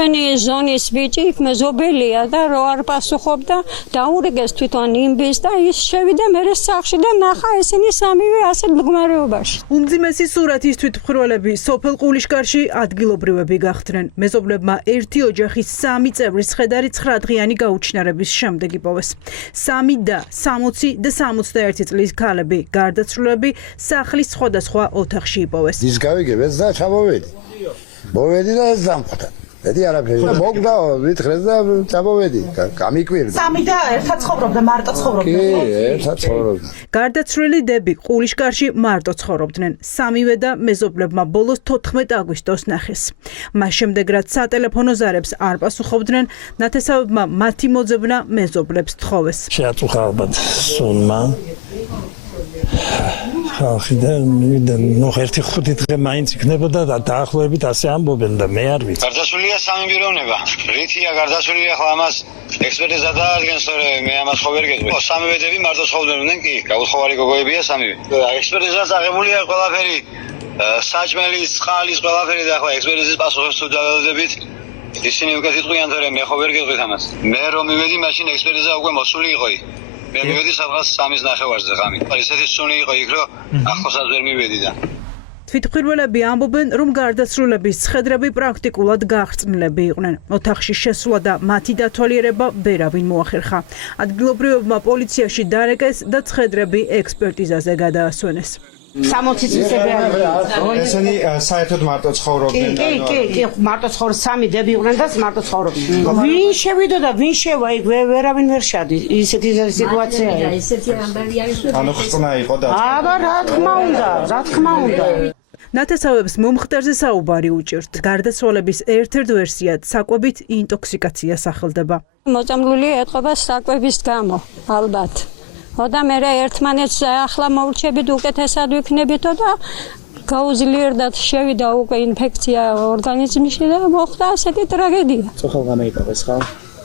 თქვენი ზონის ბიჭი იქ მეზობელია და რო არ პასუხობდა დაურიგეს თვითონ იმბის და ის შევიდა მერე სახლში და ნახა ესენი სამივე ასეთ მდგომარეობაში. უმძიმესი სურათის თვითმხილველები სოფელ ყულიშკარში ადგილობრივები გახდნენ. მეზობლებმა ერთი ოჯახის 3 წევრის ცხედარი 9 დღიანი გაუჩინარების შემდეგ იპოვეს. 3 და 60 და 61 წლის ქალები გარდაცვლილები სახლის სხვადასხვა ოთახში იპოვეს. ის გავიგებთ და ჩამოვედი. მოვედი და ეს დამხვდა. Edi არაფერი. მოგდა ვითხრეს და წამოვედი. გამიკვირდა. 3 და ერთად ცხოვრობდა, მარტო ცხოვრობდა. კი, ერთად ცხოვრობდა. გარდაცვლილი დები ყულიშკარში მარტო ცხოვრობდნენ. სამივე და მეზობლებმა ბოლოს 14 აგვისტოს ნახეს. მას შემდეგ რაც სატელეფონო ზარებს არ პასუხობდნენ, ნათესავებმა მათი მოძებნა მეზობლებს თხოვეს. შეაწუხა ალბათ სუნმა. ხალხი და ერთი 5 დღე მაინც იქნებოდა და დაახლოებით ასე ამბობენ და მე არ ვიცი. გარდაცვლილია 3 პიროვნება. რითია გარდაცვლილი ახლა ამას ექსპერტიზა დაადგენს, თორე მე ამას ხო ვერ გეტყვი. სამივე დები მარტო ცხოვრობდნენ კი, გაუთხოვარი გოგოებია სამივე. ექსპერტიზას აღებულია ყველაფერი, საჭმელის, წყალის ყველაფერი და ახლა ექსპერტიზის პასუხებს თუ დავედებით, ისინი უკვე თვითონ თორე მე ხო ვერ გეტყვით ამას. მე რომ მივედი, მაშინ ექსპერტიზა უკვე მოსული იყო. მე მივედი სადღაც 3-ის ნახევარზე ღამე. ისეთი სუნი იყო იქ, რომ ახლოსაც ვერ მივედი და თვითმხილველები ამბობენ, რომ გარდაცვლილების ცხედრები პრაქტიკულად გახრწნილები იყვნენ. ოთახში შესვლა და მათი დათვალიერება ვერავინ მოახერხა. ადგილობრივებმა პოლიციაში დარეკეს და ცხედრები ექსპერტიზაზე გადაასვენეს. 60 წლისები არიან. ესენი საერთოდ მარტო ცხოვრობდნენ. კი, მარტო ცხოვრობდნენ, 3 დები იყვნენ და მარტო ცხოვრობდნენ. ვინ შევიდა და ვინ შევა, იქ ვერავინ ვერ შედი. ისეთი სიტუაციაა. ისეთი ამბავი არის. ანუ ხწნა იყო და აბა რა თქმა უნდა. ნათესავებს მომხდარზე საუბარი უჭირთ. გარდაცვალების ერთ-ერთ ვერსიად საკვებით ინტოქსიკაცია სახელდება. მოწამლული ეთყობა საკვების გამო, ალბათ. და მე ერთმანეთს ახლა მოვრჩებით უკეთესად ვიქნებითო და გაუძლიერდათ შევიდა უკვე ინფექცია ორგანიზმში და მოხდა ასეთი ტრაგედია. წუხელ გამოიპოვეს ხო?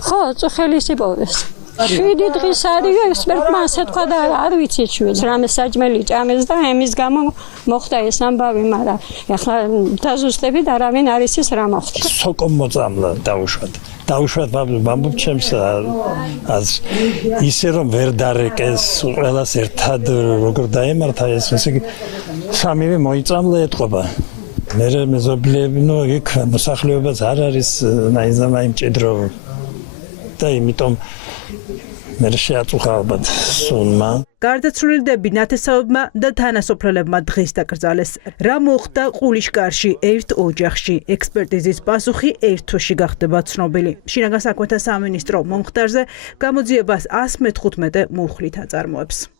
ხო, წუხელის იპოვეს. 7 დღის არის ექსპერტმა ასე თქვა და არ ვიცი ჩვენს რამე საჭმელი ჭამეს და ემის გამო მოხდა ეს ამბავი, მაგრამ ახლა დაზუსტებით არავინ არ იცის რა მოხდა. სოკომ მოწამლა დაუშვათ ვამბობ ჩემს ისე რომ ვერ დარეკეს ყველას ერთად როგორ დაემართა ეს ესე იგი სამივე მოიწამლა ეთყობა. მე მეზობლები ნუ იქ მოსახლეობაც არ არის მაინც მჭიდრო და იმიტომ მე შეაწუხა ალბათ სუნმა. გარდაცვლილები ნათესავებმა და თანასოფლელებმა დღეს დაკრძალეს. რა მოხდა ყულიშკარში ერთ ოჯახში? ექსპერტიზის პასუხი ერთ თვეში გახდება ცნობილი. შინაგან საქმეთა სამინისტრო მომხდარზე გამოძიებას 115 მუხლით აწარმოებს.